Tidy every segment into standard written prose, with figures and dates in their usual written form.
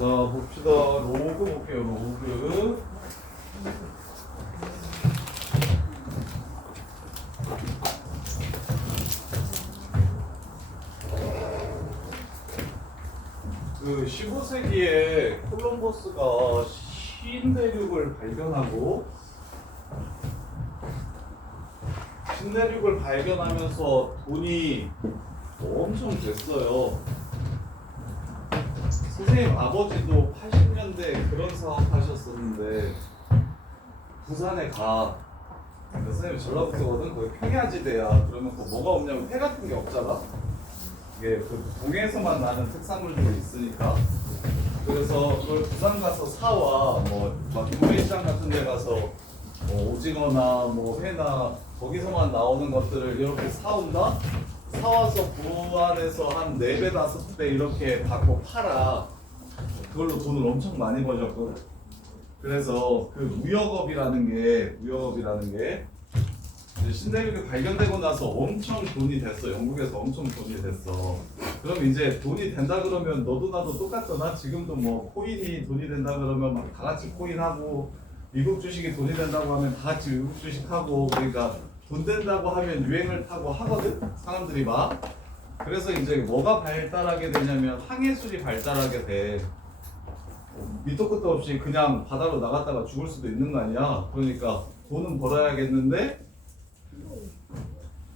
자, 봅시다. 로그 볼게요. 로그. 그 15세기에 콜럼버스가 신대륙을 발견하고 신대륙을 발견하면서 돈이 엄청 됐어요. 선생님 아버지도 80년대 그런 사업 하셨었는데 부산에 가. 선생님 전라북도거든. 거기 평야지대야. 그러면 그 뭐가 없냐면 회 같은 게 없잖아. 이게 그 동해에서만 나는 특산물들이 있으니까. 그래서 그걸 부산 가서 사와. 막 도매시장 같은 데 가서 오징어나 뭐 회나 거기서만 나오는 것들을 이렇게 사온다? 사와서 부안에서 한 4배, 5배 이렇게 받고 팔아. 그걸로 돈을 엄청 많이 버셨거든. 그래서 그 무역업이라는 게 신대륙이 발견되고 나서 엄청 돈이 됐어. 영국에서 엄청 돈이 됐어. 그럼 이제 돈이 된다 그러면 너도 나도 똑같잖아. 지금도 뭐 코인이 돈이 된다 그러면 막 다 같이 코인하고, 미국 주식이 돈이 된다고 하면 다 같이 미국 주식하고, 그러니까 돈 된다고 하면 유행을 타고 하거든. 사람들이 막. 그래서 이제 뭐가 발달하게 되냐면 항해술이 발달하게 돼. 밑도 끝도 없이 그냥 바다로 나갔다가 죽을 수도 있는 거 아니야. 그러니까 돈은 벌어야겠는데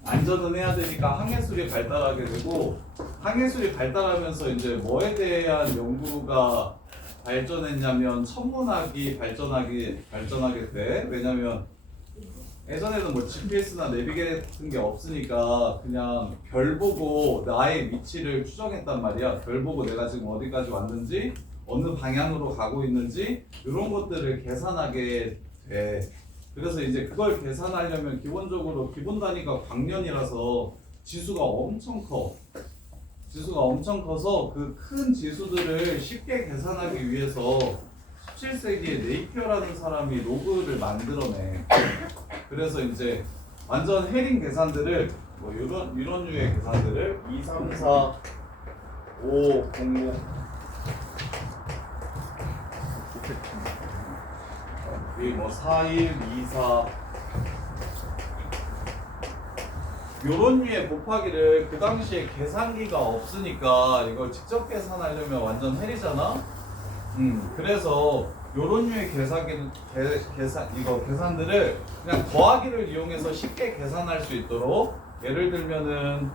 안전은 해야 되니까 항해술이 발달하게 되고, 항해술이 발달하면서 이제 뭐에 대한 연구가 발전했냐면 천문학이 발전하게 돼. 왜냐면 예전에는 뭐 GPS나 내비게 같은 게 없으니까 그냥 별 보고 나의 위치를 추정했단 말이야. 별 보고 내가 지금 어디까지 왔는지, 어느 방향으로 가고 있는지 이런 것들을 계산하게 돼. 그래서 이제 그걸 계산하려면 기본적으로 기본 단위가 광년이라서 지수가 엄청 커. 지수가 엄청 커서 그 큰 지수들을 쉽게 계산하기 위해서 17세기에 네이피어라는 사람이 로그를 만들어내. 그래서 이제 완전 해링 계산들을 뭐 이런 류의 계산들을 2, 3, 4, 5, 0, 0 뭐 4, 1, 2, 4 요런 류의 곱하기를 그 당시에 계산기가 없으니까 이걸 직접 계산하려면 완전 헬이잖아. 그래서 요런 류의 계산들을 그냥 더하기를 이용해서 쉽게 계산할 수 있도록, 예를 들면은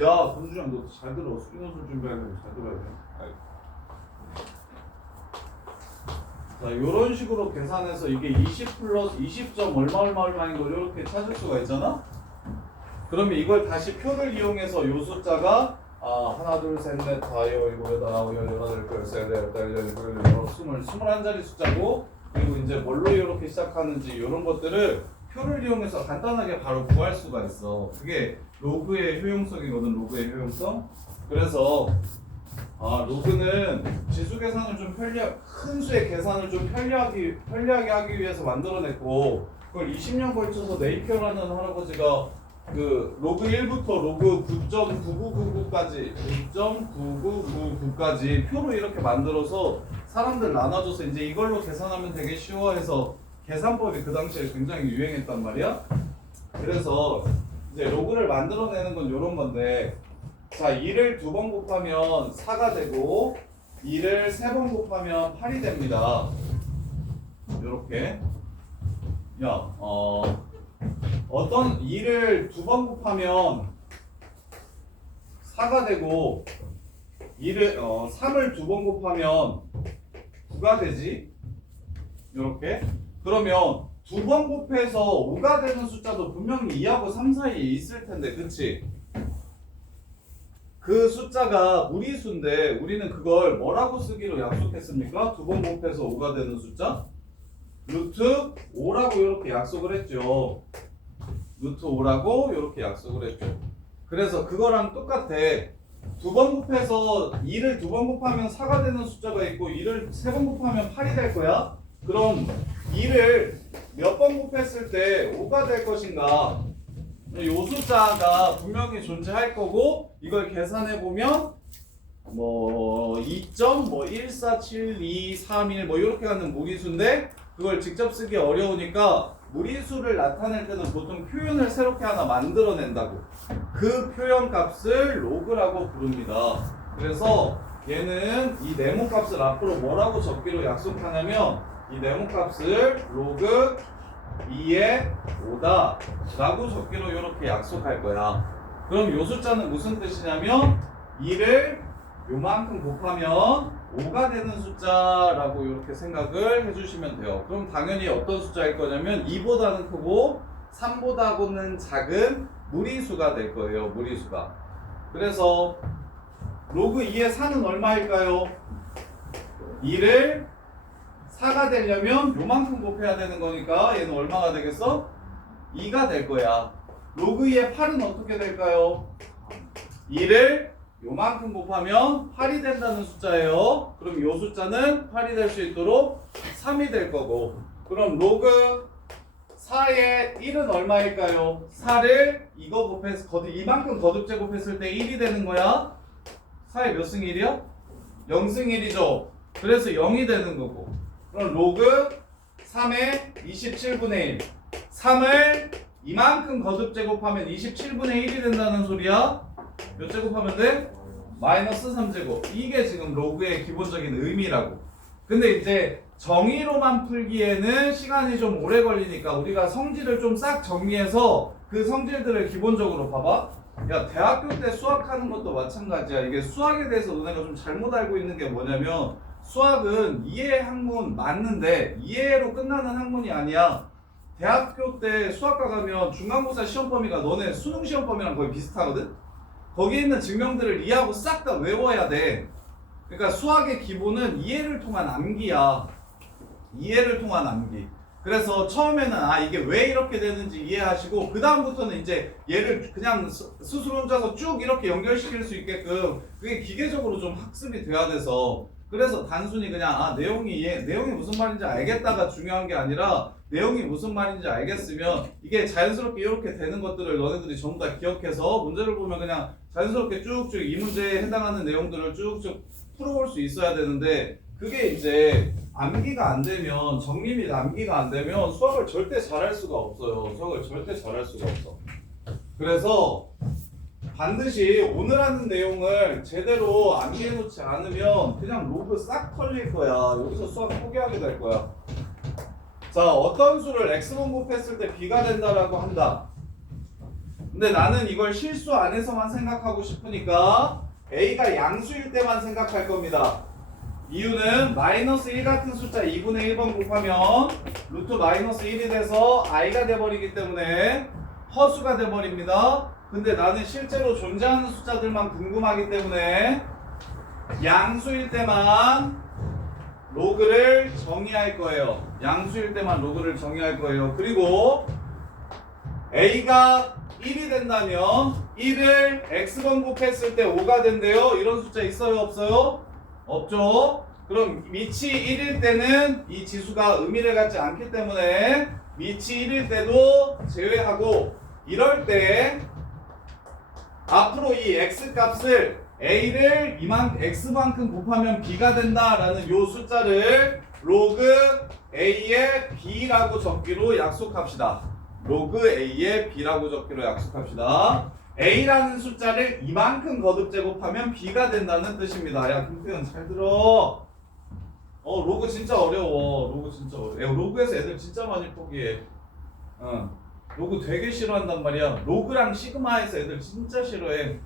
야, 권주장 너 잘 들어. 수리노술 준비하려면 잘 들어야 돼. 자, 요런 식으로 계산해서 이게 20 플러스 20점 얼마인 걸 이렇게 찾을 수가 있잖아? 그러면 이걸 다시 표를 이용해서 요 숫자가 하나, 둘, 셋, 넷, 다, 여, 일곱, 여덟, 아홉, 열, 열하나, 열, 셋, 넷, 열, 열일곱, 열여덟, 스물, 21자리 숫자고, 그리고 이제 뭘로 이렇게 시작하는지 이런 것들을 표를 이용해서 간단하게 바로 구할 수가 있어. 그게 로그의 효용성이거든. 로그의 효용성. 그래서 로그는 지수 계산을 좀 큰 수의 계산을 좀 편리하게 하기 위해서 만들어냈고, 그걸 20년 걸쳐서 네이피어라는 할아버지가 그 로그 1부터 로그 9.9999까지 표로 이렇게 만들어서 사람들 나눠줘서 이제 이걸로 계산하면 되게 쉬워해서 계산법이 그 당시에 굉장히 유행했단 말이야. 그래서 이제 로그를 만들어내는 건 이런 건데, 자, 2를 2번 곱하면 4가 되고 2를 3번 곱하면 8이 됩니다. 요렇게. 어떤 2를 2번 곱하면 4가 되고 3을 2번 곱하면 9가 되지. 요렇게. 그러면 2번 곱해서 5가 되는 숫자도 분명히 2하고 3 사이에 있을 텐데, 그치? 그 숫자가 무리수인데 우리는 그걸 뭐라고 쓰기로 약속했습니까? 2번 곱해서 5가 되는 숫자? 루트 5라고 이렇게 약속을 했죠. 루트 5라고 이렇게 약속을 했죠. 그래서 그거랑 똑같아. 두 번 곱해서 2를 두 번 곱하면 4가 되는 숫자가 있고 2를 세 번 곱하면 8이 될 거야. 그럼 2를 몇 번 곱했을 때 5가 될 것인가? 이 숫자가 분명히 존재할 거고 이걸 계산해 보면 뭐 2.14723 뭐 이렇게 가는 무리수인데 그걸 직접 쓰기 어려우니까 무리수를 나타낼 때는 보통 표현을 새롭게 하나 만들어낸다고. 그 표현 값을 로그라고 부릅니다. 그래서 얘는 이 네모 값을 앞으로 뭐라고 적기로 약속하냐면 이 네모 값을 로그 2의 5다 라고 적기로 이렇게 약속할 거야. 그럼 요 숫자는 무슨 뜻이냐면 2를 요만큼 곱하면 5가 되는 숫자라고 이렇게 생각을 해주시면 돼요. 그럼 당연히 어떤 숫자일 거냐면 2보다는 크고 3보다는 작은 무리수가 될 거예요. 무리수가. 그래서 로그 2의 4는 얼마일까요? 2를 4가 되려면 요만큼 곱해야 되는 거니까 얘는 얼마가 되겠어? 2가 될 거야. 로그 2의 8은 어떻게 될까요? 2를 요만큼 곱하면 8이 된다는 숫자예요. 그럼 요 숫자는 8이 될 수 있도록 3이 될 거고. 그럼 로그 4의 1은 얼마일까요? 4를 이거 곱해서 이만큼 거듭 제곱했을 때 1이 되는 거야. 4의 몇 승 1이야? 0승 1이죠. 그래서 0이 되는 거고. 그럼 로그 3의 27분의 1. 3을 이만큼 거듭 제곱하면 27분의 1이 된다는 소리야. 몇 제곱하면 돼? 마이너스 3제곱. 이게 지금 로그의 기본적인 의미라고. 근데 이제 정의로만 풀기에는 시간이 좀 오래 걸리니까 우리가 성질을 좀 싹 정리해서 그 성질들을 기본적으로 봐봐. 야, 대학교 때 수학하는 것도 마찬가지야. 이게 수학에 대해서 너네가 좀 잘못 알고 있는 게 뭐냐면 수학은 이해 학문 맞는데 이해로 끝나는 학문이 아니야. 대학교 때 수학과 가면 중간고사 시험 범위가 너네 수능 시험 범위랑 거의 비슷하거든? 거기에 있는 증명들을 이해하고 싹 다 외워야 돼. 그러니까 수학의 기본은 이해를 통한 암기야. 이해를 통한 암기. 그래서 처음에는 이게 왜 이렇게 되는지 이해하시고 그 다음부터는 이제 얘를 그냥 스스로 혼자서 쭉 이렇게 연결시킬 수 있게끔 그게 기계적으로 좀 학습이 돼야 돼서 그래서 단순히 그냥 내용이 무슨 말인지 알겠다가 중요한 게 아니라 내용이 무슨 말인지 알겠으면 이게 자연스럽게 이렇게 되는 것들을 너네들이 전부 다 기억해서 문제를 보면 그냥 자연스럽게 쭉쭉 이 문제에 해당하는 내용들을 쭉쭉 풀어볼 수 있어야 되는데 그게 이제 암기가 안 되면 정리 및 암기가 안 되면 수학을 절대 잘할 수가 없어요. 수학을 절대 잘할 수가 없어. 그래서 반드시 오늘 하는 내용을 제대로 암기해 놓지 않으면 그냥 로그 싹 털릴 거야. 여기서 수학 포기하게 될 거야. 자, 어떤 수를 x번 곱했을 때 b가 된다라고 한다. 근데 나는 이걸 실수 안에서만 생각하고 싶으니까 a가 양수일 때만 생각할 겁니다. 이유는 마이너스 1 같은 숫자 2분의 1번 곱하면 루트 마이너스 1이 돼서 i가 돼버리기 때문에 허수가 돼버립니다. 근데 나는 실제로 존재하는 숫자들만 궁금하기 때문에 양수일 때만 로그를 정의할 거예요. 양수일 때만 로그를 정의할 거예요. 그리고 a가 1이 된다면 1을 x번 곱했을 때 5가 된대요. 이런 숫자 있어요? 없어요? 없죠? 그럼 밑이 1일 때는 이 지수가 의미를 갖지 않기 때문에 밑이 1일 때도 제외하고 이럴 때 앞으로 이 x값을 a를 x만큼 곱하면 b가 된다라는 요 숫자를 로그 a의 b라고 적기로 약속합시다. 로그 a의 b라고 적기로 약속합시다. a라는 숫자를 이만큼 거듭 제곱하면 b가 된다는 뜻입니다. 야, 김태현 잘 들어. 로그 진짜 어려워. 로그 진짜 어려워. 로그에서 애들 진짜 많이 포기해. 로그 되게 싫어한단 말이야. 로그랑 시그마에서 애들 진짜 싫어해.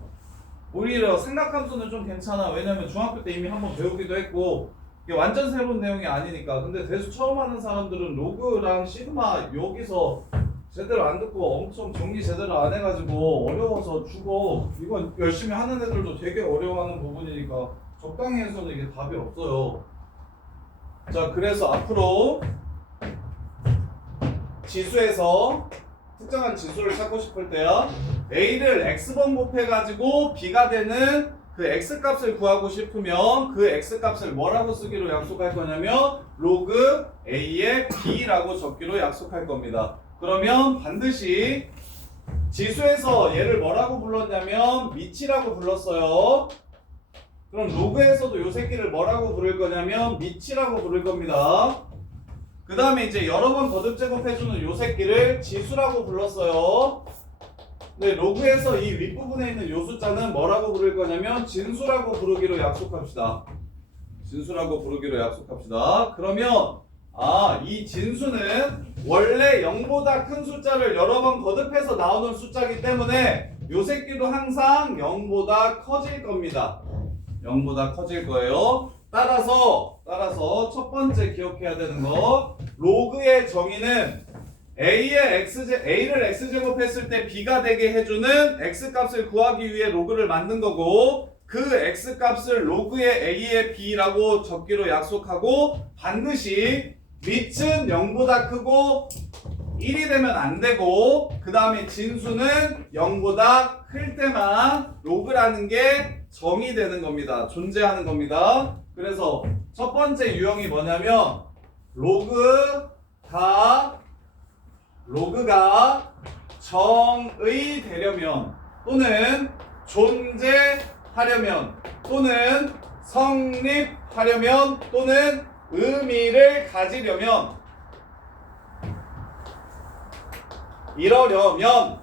오히려 생각함수는 좀 괜찮아. 왜냐면 중학교 때 이미 한번 배우기도 했고 이게 완전 새로운 내용이 아니니까. 근데 대수 처음 하는 사람들은 로그랑 시그마 여기서 제대로 안 듣고 엄청 정리 제대로 안 해가지고 어려워서 죽어. 이건 열심히 하는 애들도 되게 어려워하는 부분이니까 적당히 해서는 이게 답이 없어요. 자, 그래서 앞으로 지수에서 특정한 지수를 찾고 싶을 때요. A를 X번 곱해가지고 B가 되는 그 X값을 구하고 싶으면 그 X값을 뭐라고 쓰기로 약속할 거냐면 로그 A의 B라고 적기로 약속할 겁니다. 그러면 반드시 지수에서 얘를 뭐라고 불렀냐면 미치라고 불렀어요. 그럼 로그에서도 요 새끼를 뭐라고 부를 거냐면 미치라고 부를 겁니다. 그 다음에 이제 여러 번 거듭 제곱해주는 요 새끼를 지수라고 불렀어요. 네, 로그에서 이 윗부분에 있는 요 숫자는 뭐라고 부를 거냐면 진수라고 부르기로 약속합시다. 진수라고 부르기로 약속합시다. 그러면 이 진수는 원래 0보다 큰 숫자를 여러 번 거듭해서 나오는 숫자이기 때문에 요 새끼도 항상 0보다 커질 겁니다. 0보다 커질 거예요. 따라서 첫 번째 기억해야 되는 거, 로그의 정의는 A를 X제곱했을 때 B가 되게 해주는 X값을 구하기 위해 로그를 만든 거고, 그 X값을 로그의 A의 B라고 적기로 약속하고, 반드시 밑은 0보다 크고 1이 되면 안 되고, 그 다음에 진수는 0보다 클 때만 로그라는 게 정의되는 겁니다. 존재하는 겁니다. 그래서 첫 번째 유형이 뭐냐면 로그가 정의되려면 또는 존재하려면 또는 성립하려면 또는 의미를 가지려면 이러려면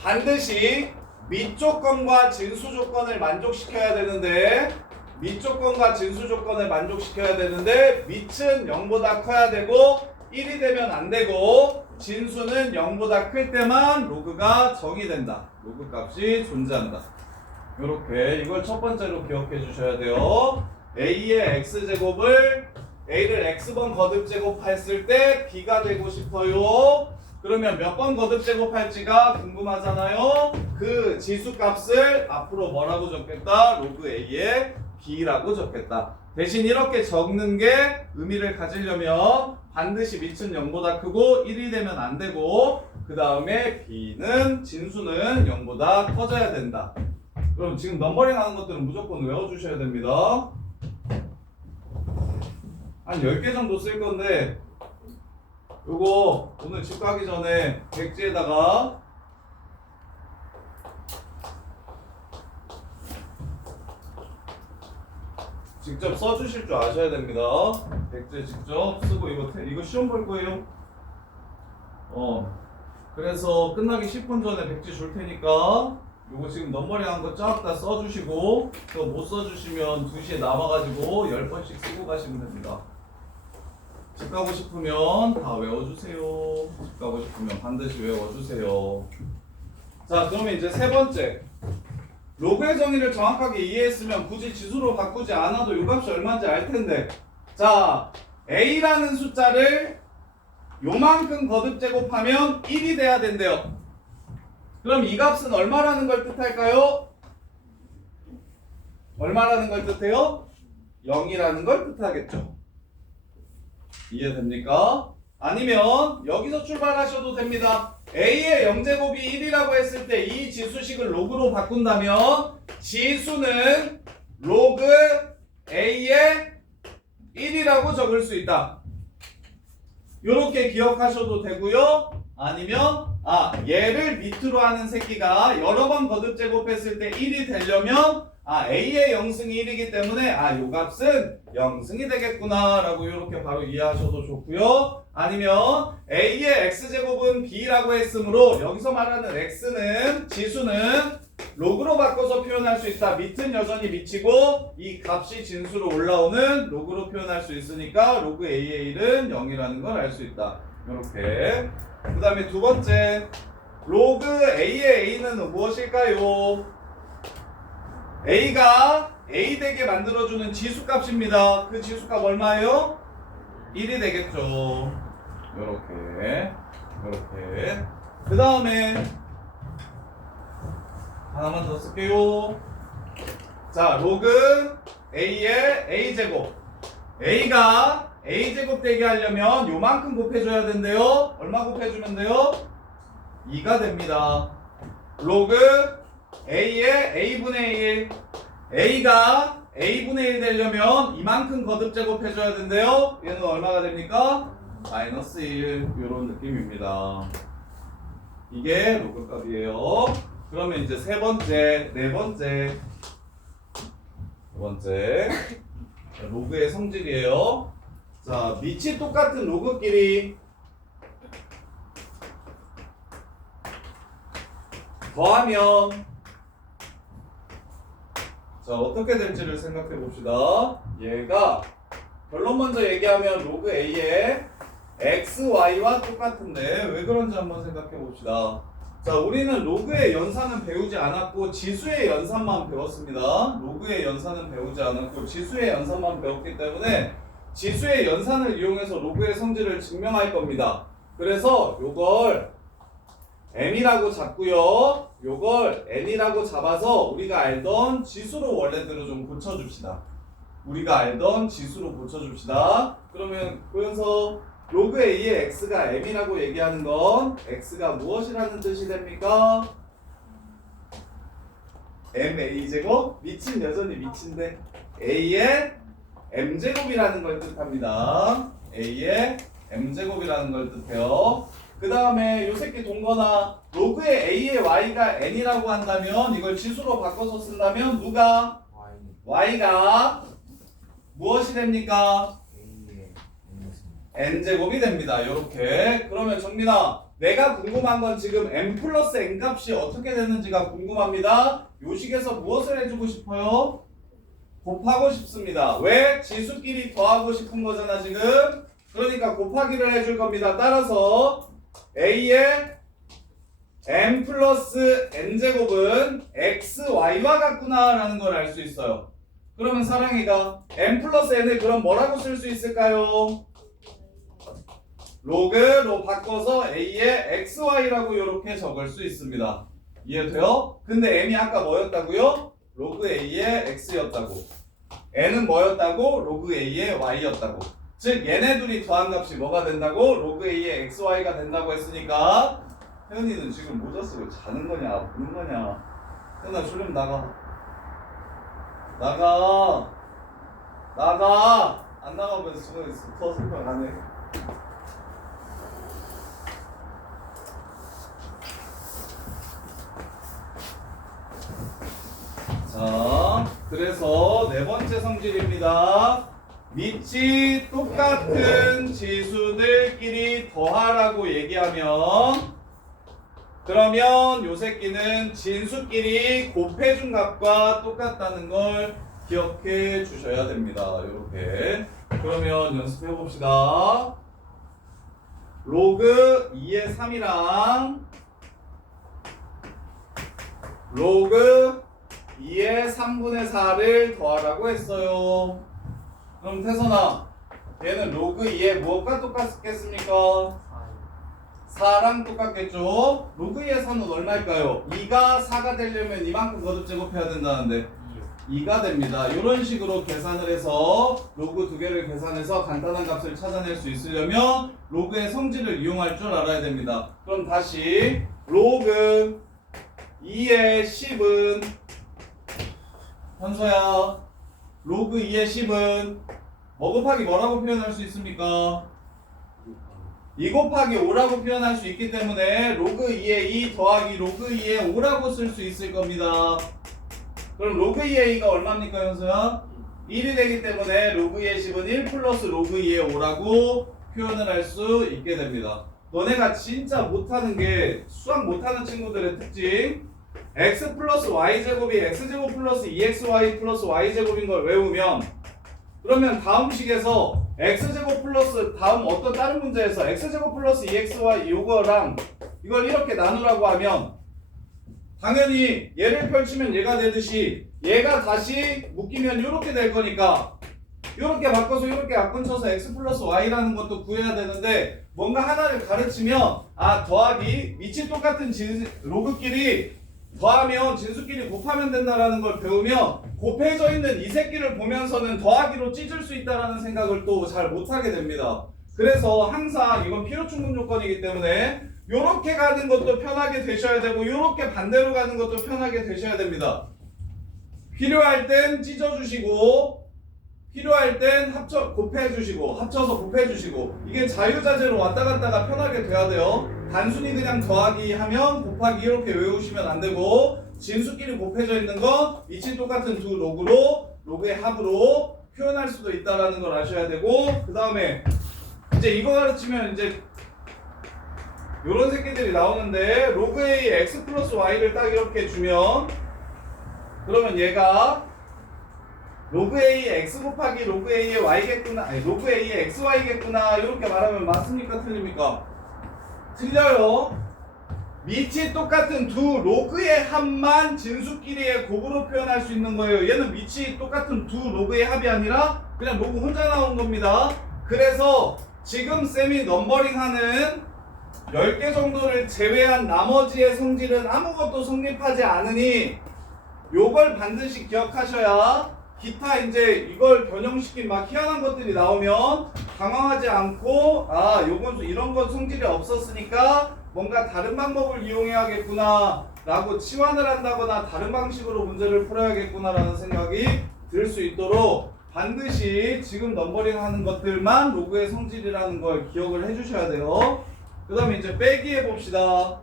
반드시 밑조건과 진수조건을 만족시켜야 되는데 밑은 0보다 커야 되고 1이 되면 안 되고 진수는 0보다 클 때만 로그가 정의된다. 로그 값이 존재한다. 요렇게 이걸 첫 번째로 기억해 주셔야 돼요. A의 X제곱을 A를 X번 거듭 제곱했을 때 B가 되고 싶어요. 그러면 몇 번 거듭 제곱할지가 궁금하잖아요. 그 지수값을 앞으로 뭐라고 적겠다? 로그 A의 B라고 적겠다. 대신 이렇게 적는 게 의미를 가지려면 반드시 밑은 0보다 크고 1이 되면 안 되고, 그 다음에 B는 진수는 0보다 커져야 된다. 그럼 지금 넘버링 하는 것들은 무조건 외워주셔야 됩니다. 한 10개 정도 쓸 건데 요거 오늘 집 가기 전에 백지에다가 직접 써주실 줄 아셔야 됩니다. 백지에 직접 쓰고 이거 시험 볼 거예요. 그래서 끝나기 10분 전에 백지 줄 테니까 요거 지금 넘버링 한 거 쫙 다 써주시고, 또 못 써주시면 2시에 남아가지고 10번씩 쓰고 가시면 됩니다. 집 가고 싶으면 다 외워주세요. 집 가고 싶으면 반드시 외워주세요. 자, 그러면 이제 세 번째, 로그의 정의를 정확하게 이해했으면 굳이 지수로 바꾸지 않아도 요 값이 얼마인지 알 텐데, 자, A라는 숫자를 요만큼 거듭 제곱하면 1이 돼야 된대요. 그럼 이 값은 얼마라는 걸 뜻할까요? 얼마라는 걸 뜻해요? 0이라는 걸 뜻하겠죠. 이해됩니까? 아니면 여기서 출발하셔도 됩니다. A의 0제곱이 1이라고 했을 때 이 지수식을 로그로 바꾼다면 지수는 로그 A의 1이라고 적을 수 있다. 이렇게 기억하셔도 되고요. 아니면 얘를 밑으로 하는 새끼가 여러 번 거듭 제곱했을 때 1이 되려면 A의 0승이 1이기 때문에 요 값은 0승이 되겠구나 라고 이렇게 바로 이해하셔도 좋고요. 아니면 A의 X제곱은 B라고 했으므로 여기서 말하는 X는 지수는 로그로 바꿔서 표현할 수 있다. 밑은 여전히 밑이고 이 값이 진수로 올라오는 로그로 표현할 수 있으니까 로그 A의 1은 0이라는 걸 알 수 있다. 이렇게. 그 다음에 두 번째, 로그 A의 A는 무엇일까요? A가 A 되게 만들어주는 지수값입니다. 그 지수값 얼마예요? 1이 되겠죠. 요렇게. 그 다음에 하나만 더 쓸게요. 자, 로그 A의 A제곱. A가 A제곱 되게 하려면 요만큼 곱해줘야 된대요. 얼마 곱해주면 돼요? 2가 됩니다. 로그 A의 A분의 1. A가 A분의 1 되려면 이만큼 거듭 제곱해줘야 된대요. 얘는 얼마가 됩니까? 마이너스 1. 이런 느낌입니다. 이게 로그 값이에요. 그러면 이제 세 번째, 네 번째 로그의 성질이에요. 자, 밑이 똑같은 로그끼리 더하면 자 어떻게 될지를 생각해 봅시다. 얘가 결론 먼저 얘기하면 로그 A의 XY와 똑같은데 왜 그런지 한번 생각해 봅시다. 자, 우리는 로그의 연산은 배우지 않았고 지수의 연산만 배웠습니다. 로그의 연산은 배우지 않았고 지수의 연산만 배웠기 때문에 지수의 연산을 이용해서 로그의 성질을 증명할 겁니다. 그래서 요걸 m이라고 잡고요. 요걸 n이라고 잡아서 우리가 알던 지수로 원래대로 좀 고쳐줍시다. 그러면 보면서 로그 A의 x가 m이라고 얘기하는 건 x가 무엇이라는 뜻이 됩니까? ma제곱? 미친 여전히 미친데 a의 m제곱이라는 걸 뜻합니다. a의 m제곱이라는 걸 뜻해요. 그 다음에 요 새끼 동거나 로그의 a의 y가 n이라고 한다면 이걸 지수로 바꿔서 쓴다면 누가? y가 무엇이 됩니까? n제곱이 됩니다. 이렇게. 그러면 정민아, 내가 궁금한 건 지금 m 플러스 n 값이 어떻게 되는지가 궁금합니다. 요 식에서 무엇을 해주고 싶어요? 곱하고 싶습니다. 왜? 지수끼리 더하고 싶은 거잖아 지금. 그러니까 곱하기를 해줄 겁니다. 따라서 a의 m 플러스 n제곱은 xy와 같구나 라는 걸 알 수 있어요. 그러면 사랑이가 m 플러스 n을 그럼 뭐라고 쓸 수 있을까요? 로그로 바꿔서 a의 xy라고 이렇게 적을 수 있습니다. 이해돼요? 근데 m이 아까 뭐였다고요? 로그 a의 x였다고. n은 뭐였다고? 로그 a의 y였다고. 즉 얘네 둘이 더한 값이 뭐가 된다고? 로그 a의 xy가 된다고 했으니까 혜은이는 지금 모자 쓰고 자는 거냐 보는 거냐. 혜은아 졸리면 나가. 안 나가면 지금 더 슬퍼 안 해. 자, 그래서 네 번째 성질입니다. 밑이 똑같은 지수들끼리 더하라고 얘기하면 그러면 요 새끼는 진수끼리 곱해준 값과 똑같다는 걸 기억해 주셔야 됩니다. 이렇게. 그러면 연습해 봅시다. 로그 2의 3이랑 로그 2의 3분의 4를 더하라고 했어요. 그럼 태선아, 얘는 로그 2의 무엇과 똑같겠습니까? 4랑 똑같겠죠? 로그 2의 4는 얼마일까요? 2가 4가 되려면 이만큼 거듭 제곱해야 된다는데 2가 됩니다. 이런 식으로 계산을 해서 로그 두 개를 계산해서 간단한 값을 찾아낼 수 있으려면 로그의 성질을 이용할 줄 알아야 됩니다. 그럼 다시 로그 2의 10은 현서야, 로그 2의 10은 뭐 곱하기 뭐라고 표현할 수 있습니까? 2 곱하기 5라고 표현할 수 있기 때문에 로그 2의 2 더하기 로그 2의 5라고 쓸 수 있을 겁니다. 그럼 로그 2의 2가 얼마입니까 현서야? 1이 되기 때문에 로그 2의 10은 1 플러스 로그 2의 5라고 표현을 할 수 있게 됩니다. 너네가 진짜 못하는 게 수학 못하는 친구들의 특징, x 플러스 y제곱이 x제곱 플러스 2xy 플러스 y제곱인 걸 외우면 그러면 다음 식에서 x제곱 플러스 다음 어떤 다른 문제에서 x제곱 플러스 2xy 요거랑 이걸 이렇게 나누라고 하면 당연히 얘를 펼치면 얘가 되듯이 얘가 다시 묶이면 이렇게 될 거니까 이렇게 바꿔서 이렇게 약분쳐서 x 플러스 y라는 것도 구해야 되는데 뭔가 하나를 가르치면 더하기 밑이 똑같은 로그끼리 더하면 진수끼리 곱하면 된다라는 걸 배우면 곱해져 있는 이 새끼를 보면서는 더하기로 찢을 수 있다라는 생각을 또 잘 못하게 됩니다. 그래서 항상 이건 필요충분 요건이기 때문에 요렇게 가는 것도 편하게 되셔야 되고 요렇게 반대로 가는 것도 편하게 되셔야 됩니다. 필요할 땐 찢어주시고 필요할 땐 곱해주시고 합쳐서 곱해주시고 이게 자유자재로 왔다 갔다가 편하게 돼야 돼요. 단순히 그냥 더하기 하면 곱하기 이렇게 외우시면 안 되고 진수끼리 곱해져 있는 거 위치 똑같은 두 로그로 로그의 합으로 표현할 수도 있다라는 걸 아셔야 되고 그 다음에 이제 이거 가르치면 이제 요런 새끼들이 나오는데 로그 A x 플러스 y를 딱 이렇게 주면 그러면 얘가 로그 A x 곱하기 로그 A의 y겠구나 아니 로그 A의 xy겠구나 이렇게 말하면 맞습니까 틀립니까? 틀려요. 밑이 똑같은 두 로그의 합만 진수끼리의 곱으로 표현할 수 있는 거예요. 얘는 밑이 똑같은 두 로그의 합이 아니라 그냥 로그 혼자 나온 겁니다. 그래서 지금 쌤이 넘버링하는 10개 정도를 제외한 나머지의 성질은 아무것도 성립하지 않으니 요걸 반드시 기억하셔야 기타 이제 이걸 변형시킨 막 희한한 것들이 나오면 당황하지 않고 아 요건 이런 건 성질이 없었으니까 뭔가 다른 방법을 이용해야겠구나 라고 치환을 한다거나 다른 방식으로 문제를 풀어야겠구나 라는 생각이 들 수 있도록 반드시 지금 넘버링 하는 것들만 로그의 성질이라는 걸 기억을 해주셔야 돼요. 그 다음에 이제 빼기 해봅시다.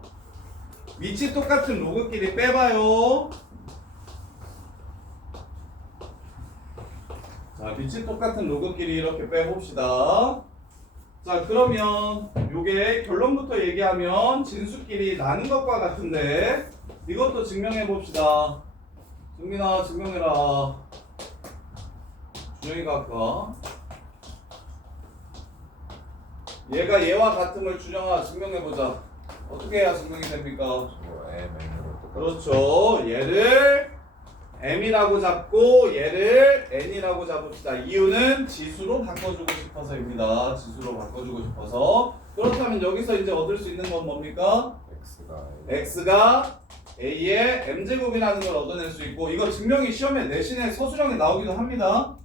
위치 똑같은 로그끼리 빼봐요. 자, 위치 똑같은 로그끼리 이렇게 빼봅시다. 자, 그러면 요게 결론부터 얘기하면 진수끼리 나는 것과 같은데 이것도 증명해 봅시다. 정민아 증명해라. 준영이가 할까? 얘가 얘와 같음을 준영아 증명해보자. 어떻게 해야 증명이 됩니까? 그렇죠. 얘를 m이라고 잡고 얘를 n이라고 잡읍시다. 이유는 지수로 바꿔주고 싶어서입니다. 지수로 바꿔주고 싶어서. 그렇다면 여기서 이제 얻을 수 있는 건 뭡니까? x가 a의 m제곱이라는 걸 얻어낼 수 있고 이거 증명이 시험에 내신에 서술형에 나오기도 합니다.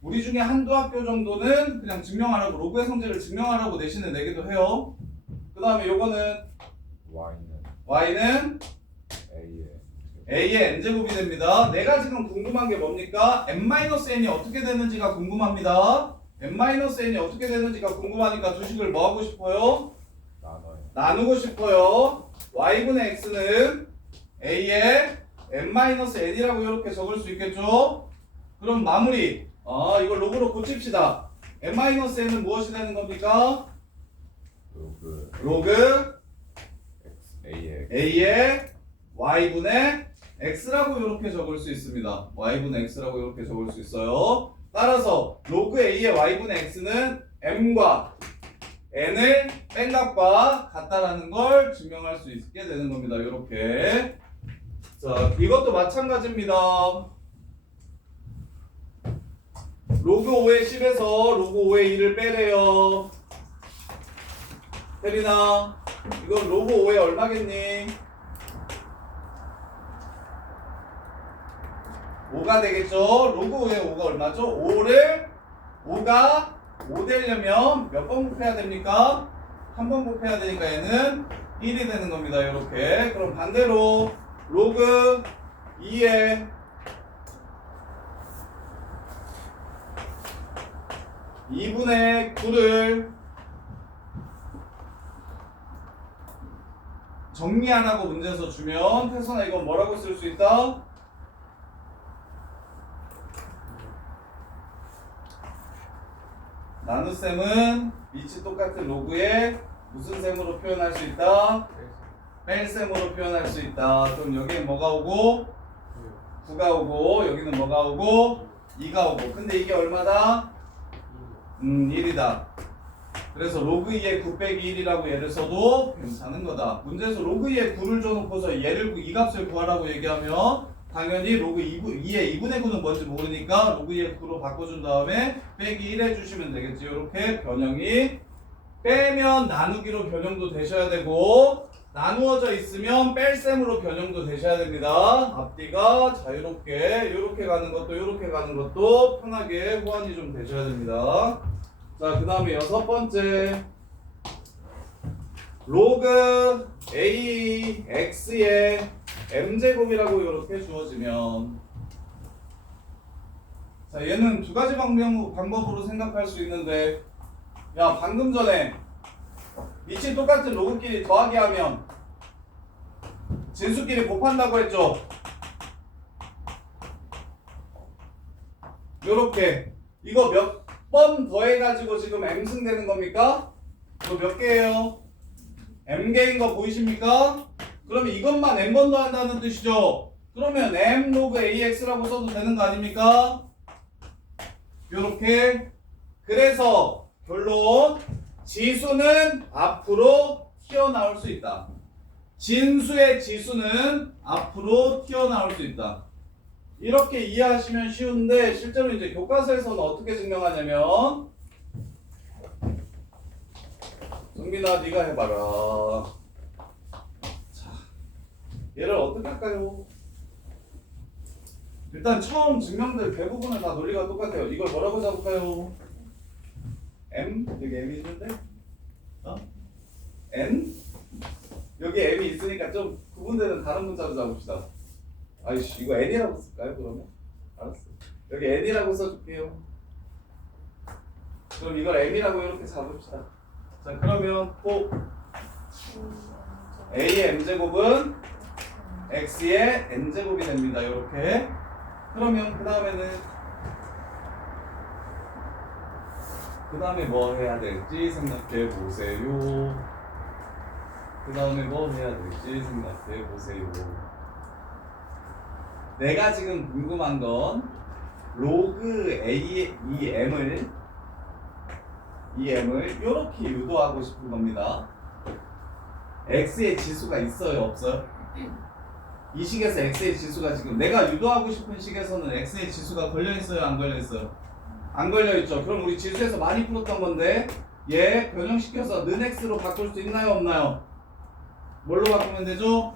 우리 중에 한두 학교 정도는 그냥 증명하라고 로그의 성질을 증명하라고 내신에 내기도 해요. 그 다음에 요거는 y는 a의 n제곱이 됩니다. 내가 지금 궁금한 게 뭡니까? n-n이 어떻게 되는지가 궁금합니다. n-n이 어떻게 되는지가 궁금하니까 두 식을 뭐 하고 싶어요? 나누고 싶어요. y분의 x는 a의 n-n이라고 이렇게 적을 수 있겠죠? 그럼 마무리. 이걸 로그로 고칩시다. n-n은 무엇이 되는 겁니까? 로그 a의 y분의 x라고 이렇게 적을 수 있습니다. y분의 x라고 이렇게 적을 수 있어요. 따라서 로그 a의 y분의 x는 m과 n을 뺀 값과 같다라는 걸 증명할 수 있게 되는 겁니다. 이렇게. 자, 이것도 마찬가지입니다. 로그 5의 10에서 로그 5의 2를 빼래요. 혜린아, 이건 로그 5의 얼마겠니? 5가 되겠죠? 로그 5의 5가 얼마죠? 5가 5 되려면 몇 번 곱해야 됩니까? 한 번 곱해야 되니까 얘는 1이 되는 겁니다. 이렇게. 그럼 반대로 로그 2의 2분의 9를 정리 안 하고 문제에서 주면 태선아 이건 뭐라고 쓸 수 있다? 나눗셈은 위치 똑같은 로그에 무슨 셈으로 표현할 수 있다? 뺄셈으로 표현할 수 있다. 그럼 여기는 뭐가 오고? 9가 오고 여기는 뭐가 오고? 2가 오고. 근데 이게 얼마다? 1이다. 그래서 로그 2의 9 빼기 1이라고 얘를 써도 괜찮은 거다. 문제에서 로그 2의 9를 줘놓고서 얘를 이 값을 구하라고 얘기하면 당연히 로그 2의 2분의 9는 뭔지 모르니까 로그 2의 9로 바꿔준 다음에 빼기 1 해주시면 되겠지. 이렇게 변형이 빼면 나누기로 변형도 되셔야 되고 나누어져 있으면 뺄셈으로 변형도 되셔야 됩니다. 앞뒤가 자유롭게 이렇게 가는 것도 이렇게 가는 것도 편하게 호환이 좀 되셔야 됩니다. 자, 그 다음에 6번째 로그 AX의 m제곱이라고 이렇게 주어지면, 자, 얘는 두 가지 방법으로 생각할 수 있는데, 야, 방금 전에 밑이 똑같은 로그끼리 더하기 하면 진수끼리 곱한다고 했죠? 요렇게 이거 몇 번 더해가지고 지금 m승 되는 겁니까? 이거 몇 개예요? m개인 거 보이십니까? 그러면 이것만 m번 더한다는 뜻이죠? 그러면 m 로그 ax라고 써도 되는 거 아닙니까? 요렇게. 그래서 결론, 지수는 앞으로 튀어나올 수 있다. 진수의 지수는 앞으로 튀어나올 수 있다. 이렇게 이해하시면 쉬운데, 실제로 이제 교과서에서는 어떻게 증명하냐면, 정민아 네가 해봐라. 자, 얘를 어떻게 할까요? 일단 처음 증명들 대부분은 다 논리가 똑같아요. 이걸 뭐라고 잡을까요? M? 여기 M이 있는데? N? 여기 M이 있으니까 좀 구분되는 다른 문자로 잡읍시다. 아이씨, 이거 N이라고 쓸까요, 그러면? 알았어. 여기 N이라고 써줄게요. 그럼 이걸 M이라고 이렇게 잡읍시다. 자, 그러면 꼭 A의 M제곱은 X의 N제곱이 됩니다. 이렇게. 그러면 그 다음에 뭐 해야 될지 생각해 보세요. 그 다음에 뭐 해야 될지 생각해 보세요. 내가 지금 궁금한 건 로그 A 이 M을 이렇게 유도하고 싶은 겁니다. X의 지수가 있어요, 없어요? 이 식에서 X의 지수가 지금 내가 유도하고 싶은 식에서는 X의 지수가 걸려있어요, 안 걸려있어요? 안 걸려있죠. 그럼 우리 지수에서 많이 풀었던 건데 얘 변형시켜서 는 X로 바꿀 수 있나요, 없나요? 뭘로 바꾸면 되죠?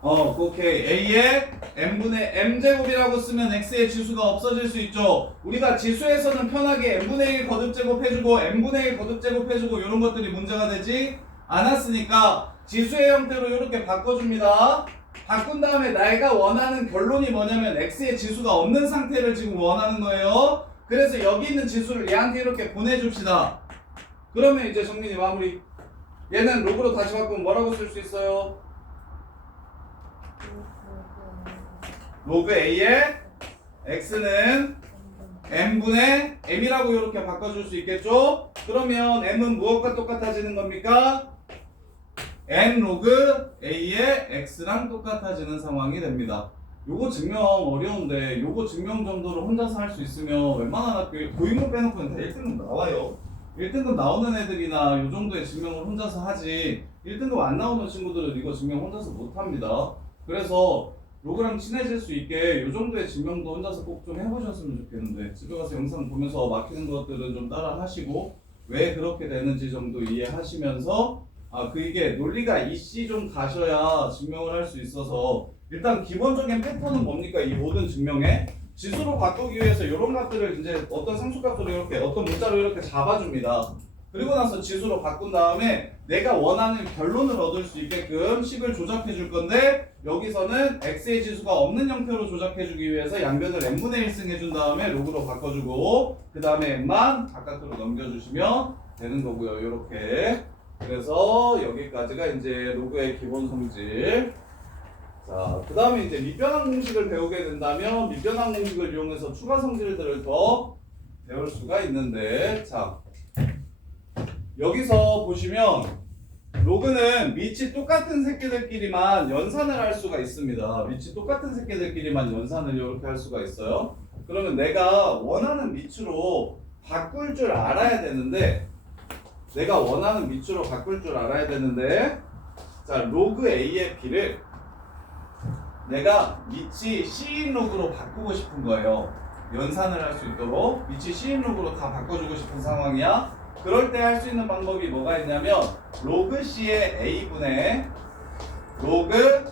오케이. A의 M분의 M제곱이라고 쓰면 X의 지수가 없어질 수 있죠. 우리가 지수에서는 편하게 M분의 1 거듭제곱 해주고 M분의 1 거듭제곱 해주고 이런 것들이 문제가 되지 않았으니까 지수의 형태로 이렇게 바꿔줍니다. 바꾼 다음에 내가 원하는 결론이 뭐냐면 X의 지수가 없는 상태를 지금 원하는 거예요. 그래서 여기 있는 지수를 얘한테 이렇게 보내줍시다. 그러면 이제 정민이 마무리. 얘는 로그로 다시 바꾸면 뭐라고 쓸 수 있어요? 로그 A의 X는 M분의 M이라고 이렇게 바꿔줄 수 있겠죠? 그러면 M은 무엇과 똑같아지는 겁니까? N 로그 A의 X랑 똑같아지는 상황이 됩니다. 요거 증명 어려운데 요거 증명 정도로 혼자서 할 수 있으면 웬만한 학교 고인물 빼놓고는 다 1등급 나와요. 1등급 나오는 애들이나 요 정도의 증명을 혼자서 하지 1등급 안 나오는 친구들은 이거 증명 혼자서 못합니다. 그래서 로그랑 친해질 수 있게 요 정도의 증명도 혼자서 꼭 좀 해보셨으면 좋겠는데 집에 가서 영상 보면서 막히는 것들은 좀 따라 하시고 왜 그렇게 되는지 정도 이해하시면서 이게 논리가 이씨 좀 가셔야 증명을 할 수 있어서 일단 기본적인 패턴은 뭡니까? 이 모든 증명에 지수로 바꾸기 위해서 이런 것들을 이제 어떤 상수값으로 이렇게 어떤 문자로 이렇게 잡아줍니다. 그리고 나서 지수로 바꾼 다음에 내가 원하는 결론을 얻을 수 있게끔 식을 조작해 줄 건데 여기서는 x의 지수가 없는 형태로 조작해 주기 위해서 양변을 n분의 1승 해준 다음에 로그로 바꿔주고 그 다음에 n만 바깥으로 넘겨주시면 되는 거고요. 이렇게. 그래서 여기까지가 이제 로그의 기본 성질. 자, 그 다음에 이제 밑변환 공식을 배우게 된다면 밑변환 공식을 이용해서 추가 성질들을 더 배울 수가 있는데, 자, 여기서 보시면 로그는 밑이 똑같은 새끼들끼리만 연산을 할 수가 있습니다. 밑이 똑같은 새끼들끼리만 연산을 이렇게 할 수가 있어요. 그러면 내가 원하는 밑으로 바꿀 줄 알아야 되는데 자, 로그 A의 B를 내가 밑이 C인 로그로 바꾸고 싶은 거예요. 연산을 할 수 있도록 밑이 C인 로그로 다 바꿔주고 싶은 상황이야. 그럴 때 할 수 있는 방법이 뭐가 있냐면 로그 C의 A분의 로그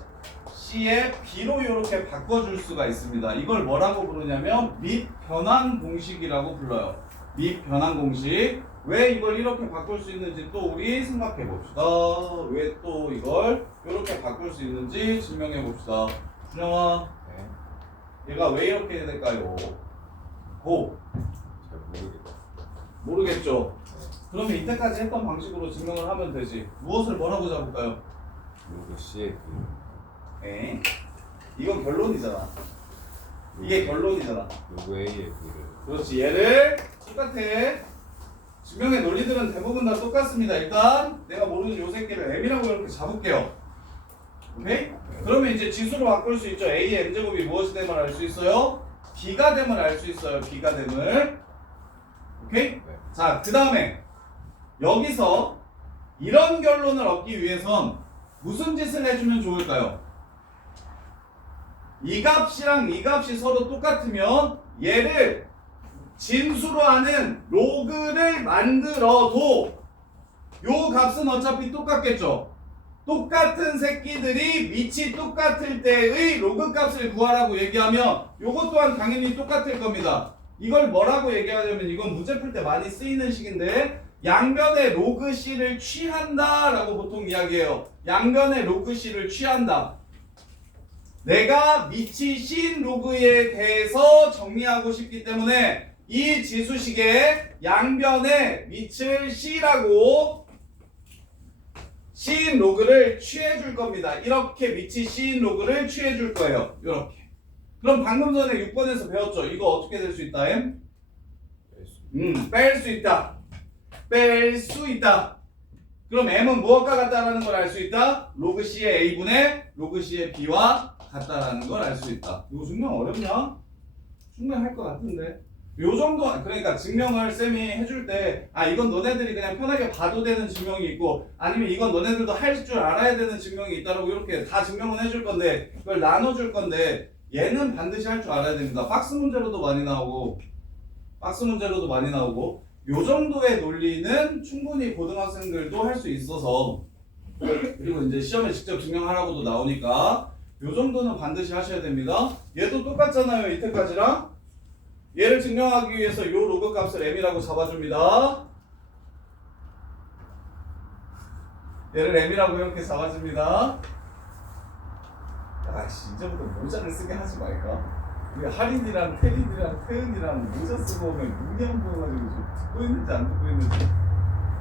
C의 B로 이렇게 바꿔줄 수가 있습니다. 이걸 뭐라고 부르냐면 밑변환 공식이라고 불러요. 밑변환 공식. 왜 이걸 이렇게 바꿀 수 있는지 또 우리 생각해 봅시다. 왜 또 이걸 이렇게 바꿀 수 있는지 증명해 봅시다. 준영아, 네. 얘가 왜 이렇게 될까요? 고. 잘 모르겠다. 모르겠죠? 그러면 이때까지 했던 방식으로 증명을 하면 되지. 무엇을 뭐라고 잡을까요? 로그 C의 V. 에? 이건 결론이잖아. 이게 결론이잖아. 로그 A의 V를. 그렇지. 얘를 똑같아. 증명의 논리들은 대부분 다 똑같습니다. 일단 내가 모르는 요 새끼를 m이라고 이렇게 잡을게요. 오케이? 그러면 이제 지수로 바꿀 수 있죠. a의 m제곱이 무엇이 됨을 알 수 있어요? b가 됨을 알 수 있어요. b가 됨을. 오케이? 네. 자, 그 다음에 여기서 이런 결론을 얻기 위해선 무슨 짓을 해주면 좋을까요? 이 값이랑 이 값이 서로 똑같으면 얘를 진수로 하는 로그를 만들어도 요 값은 어차피 똑같겠죠. 똑같은 새끼들이 위치 똑같을 때의 로그 값을 구하라고 얘기하면 요것 또한 당연히 똑같을 겁니다. 이걸 뭐라고 얘기하냐면 이건 문제 풀 때 많이 쓰이는 식인데 양변의 로그 C를 취한다 라고 보통 이야기해요. 양변의 로그 C를 취한다. 내가 미치 씬 로그에 대해서 정리하고 싶기 때문에 이 지수식의 양변에 밑을 C라고 씬 로그를 취해 줄 겁니다. 이렇게 밑이 씬 로그를 취해 줄 거예요. 이렇게. 그럼 방금 전에 6번에서 배웠죠. 이거 어떻게 될 수 있다? M? 뺄 수 있다. 뺄 수 있다. 그럼 M은 무엇과 같다라는 걸 알 수 있다? 로그 C의 A분의 로그 C의 B와 같다라는 걸 알 수 있다. 이거 증명 어렵냐? 충분히 할 것 같은데. 요 정도, 그러니까 증명을 쌤이 해줄 때, 아, 이건 너네들이 그냥 편하게 봐도 되는 증명이 있고, 아니면 이건 너네들도 할 줄 알아야 되는 증명이 있다라고 이렇게 다 증명은 해줄 건데, 그걸 나눠줄 건데, 얘는 반드시 할 줄 알아야 됩니다. 박스 문제로도 많이 나오고, 요 정도의 논리는 충분히 고등학생들도 할 수 있어서, 그리고 이제 시험에 직접 증명하라고도 나오니까, 요 정도는 반드시 하셔야 됩니다. 얘도 똑같잖아요, 이때까지랑. 얘를 증명하기 위해서 요 로그 값을 m이라고 잡아줍니다. 얘를 m이라고 이렇게 잡아줍니다. 아씨, 이제부터 모자를 쓰게 하지 말까? 우리 할인이랑 태린이랑 태은이랑 모자 쓰고 오면 눈이 안 보여가지고 지금 듣고 있는지 안 듣고 있는지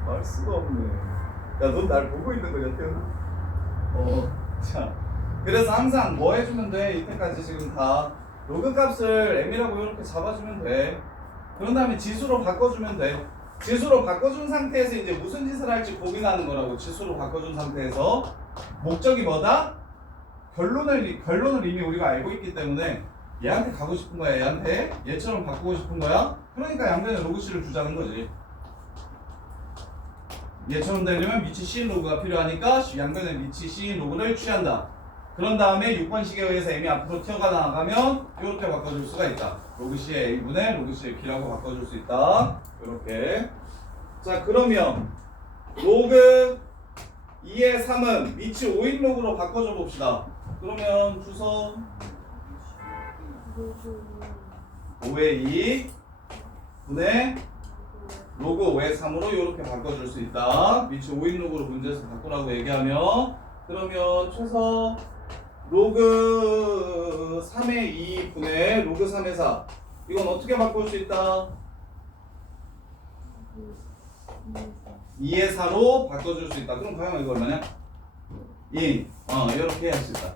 알 수가 없네. 야, 넌 날 보고 있는 거냐, 태은아? 자, 그래서 항상 뭐 해주면 돼? 이때까지 지금 다 로그 값을 m이라고 이렇게 잡아주면 돼. 그런 다음에 지수로 바꿔주면 돼. 지수로 바꿔준 상태에서 이제 무슨 짓을 할지 고민하는 거라고. 지수로 바꿔준 상태에서 목적이 뭐다? 결론을 이미 우리가 알고 있기 때문에 얘한테 가고 싶은 거야. 얘한테 얘처럼 바꾸고 싶은 거야. 그러니까 양변에 로그 C를 주자는 거지. 얘처럼 되려면 미치 C 로그가 필요하니까 양변에 미치 C 로그를 취한다. 그런 다음에 6번식에 의해서 m이 앞으로 튀어가 나가면 이렇게 바꿔줄 수가 있다. 로그 C의 A분의 로그 C의 B라고 바꿔줄 수 있다. 이렇게. 자, 그러면 로그 2의 3은 미치 5인 로그로 바꿔줘 봅시다. 그러면 주소 5의 2 분의 로그 5의 3으로 이렇게 바꿔줄 수 있다. 미치 5인 로그로 문제에서 바꾸라고 얘기하면, 그러면 최소 로그 3의 2 분의 로그 3의 4, 이건 어떻게 바꿀 수 있다? 2의 4로 바꿔줄 수 있다. 그럼 과연 이거 얼마냐? 2. 이렇게 할 수 있다.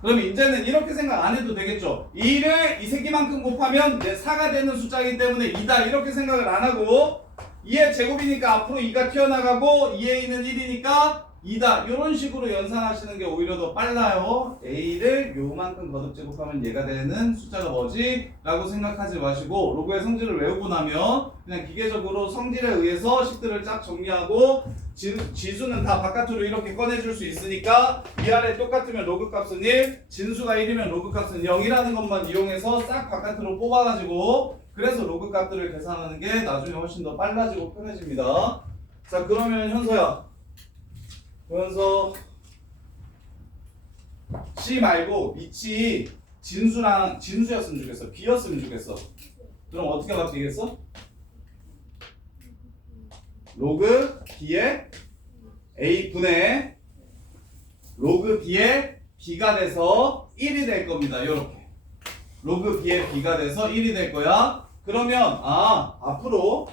그러면 이제는 이렇게 생각 안 해도 되겠죠. 2를 이 새끼만큼 곱하면 내 4가 되는 숫자이기 때문에 2다 이렇게 생각을 안 하고, 2의 제곱이니까 앞으로 2가 튀어나가고 2의 2는 1이니까 2다 이런 식으로 연산하시는 게 오히려 더 빨라요. A를 요만큼 거듭 제곱하면 얘가 되는 숫자가 뭐지? 라고 생각하지 마시고 로그의 성질을 외우고 나면 그냥 기계적으로 성질에 의해서 식들을 쫙 정리하고 지수는 다 바깥으로 이렇게 꺼내줄 수 있으니까 위아래 똑같으면 로그 값은 1, 진수가 1이면 로그 값은 0이라는 것만 이용해서 싹 바깥으로 뽑아가지고, 그래서 로그 값들을 계산하는 게 나중에 훨씬 더 빨라지고 편해집니다. 자, 그러면 현서야, 그러면서 C 말고 밑이 진수였으면 좋겠어. B였으면 좋겠어. 그럼 어떻게 바뀌겠어? 로그 b의 a분의 로그 b의 b가 돼서 1이 될 겁니다. 요렇게 로그 b의 b가 돼서 1이 될 거야. 그러면 앞으로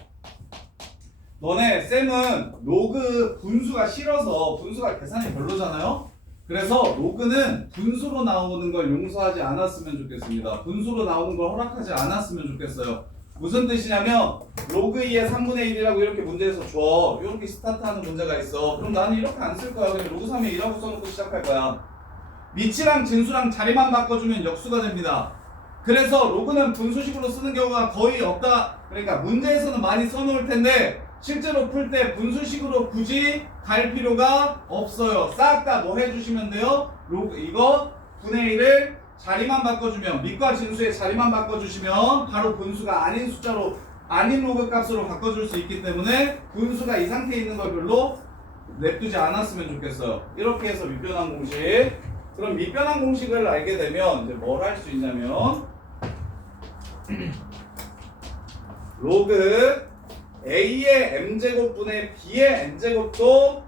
너네 쌤은 로그 분수가 싫어서 분수가 계산이 별로잖아요. 그래서 로그는 분수로 나오는 걸 용서하지 않았으면 좋겠습니다. 분수로 나오는 걸 허락하지 않았으면 좋겠어요. 무슨 뜻이냐면 로그 2의 3분의 1이라고 이렇게 문제에서 줘. 이렇게 스타트하는 문제가 있어. 그럼 나는 이렇게 안 쓸 거야. 그냥 로그 3의 1하고 써놓고 시작할 거야. 미치랑 진수랑 자리만 바꿔주면 역수가 됩니다. 그래서 로그는 분수식으로 쓰는 경우가 거의 없다. 그러니까 문제에서는 많이 써놓을 텐데 실제로 풀 때 분수식으로 굳이 갈 필요가 없어요. 싹 다 뭐 해주시면 돼요? 로그 이거 분의 1을 자리만 바꿔주면 밑과 진수의 자리만 바꿔주시면 바로 분수가 아닌 숫자로 아닌 로그 값으로 바꿔줄 수 있기 때문에 분수가 이 상태에 있는 걸 별로 냅두지 않았으면 좋겠어요. 이렇게 해서 밑변환 공식. 그럼 밑변환 공식을 알게 되면 이제 뭘 할 수 있냐면 로그 a의 m제곱분의 b의 n제곱도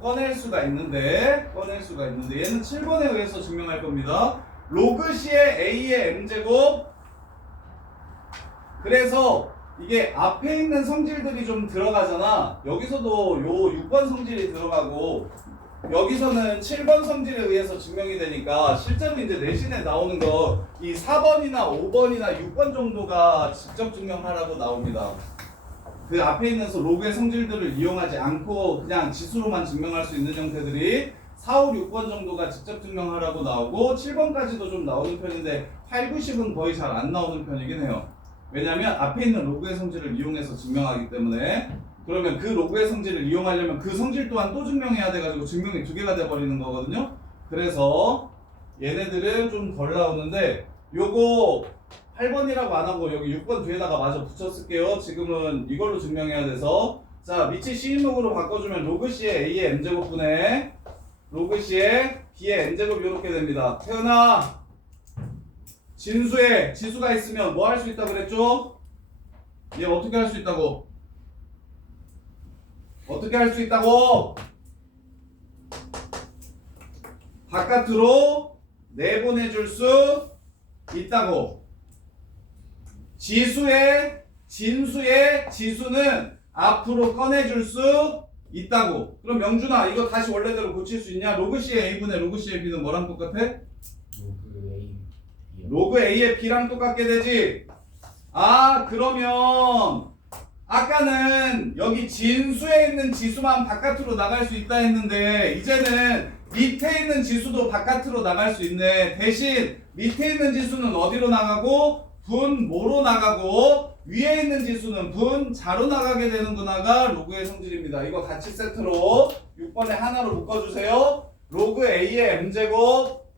꺼낼 수가 있는데 얘는 7번에 의해서 증명할 겁니다. 로그 c의 a의 m제곱. 그래서 이게 앞에 있는 성질들이 좀 들어가잖아. 여기서도 요 6번 성질이 들어가고 여기서는 7번 성질에 의해서 증명이 되니까 실제로 이제 내신에 나오는 거 이 4번이나 5번이나 6번 정도가 직접 증명하라고 나옵니다. 그 앞에 있는 로그의 성질들을 이용하지 않고 그냥 지수로만 증명할 수 있는 형태들이 4, 5, 6번 정도가 직접 증명하라고 나오고 7번까지도 좀 나오는 편인데 8, 9, 10은 거의 잘 안 나오는 편이긴 해요. 왜냐면 앞에 있는 로그의 성질을 이용해서 증명하기 때문에. 그러면 그 로그의 성질을 이용하려면 그 성질 또한 또 증명해야 돼가지고 증명이 2개가 돼버리는 거거든요. 그래서 얘네들은 좀 덜 나오는데 요거 8번이라고 안 하고 여기 6번 뒤에다가 마저 붙였을게요. 지금은 이걸로 증명해야 돼서 자 밑이 C인록으로 바꿔주면 로그 C의 A의 M제곱분의 로그 C의 B의 N제곱 이렇게 됩니다. 태연아 진수에 지수가 있으면 뭐 할 수 있다고 그랬죠? 얘 어떻게 할 수 있다고? 어떻게 할 수 있다고? 바깥으로 내보내줄 수 있다고. 지수의 진수의 지수는 앞으로 꺼내줄 수 있다고. 그럼 명준아 이거 다시 원래대로 고칠 수 있냐? 로그 C의 A분의 로그 C의 B는 뭐랑 똑같아? 로그 A의 B랑 똑같게 되지. 그러면 아까는 여기 진수에 있는 지수만 바깥으로 나갈 수 있다 했는데 이제는 밑에 있는 지수도 바깥으로 나갈 수 있네. 대신 밑에 있는 지수는 어디로 나가고 분모로 나가고 위에 있는 지수는 분자로 나가게 되는구나가 로그의 성질입니다. 이거 같이 세트로 6번에 하나로 묶어주세요. 로그 A의 M제곱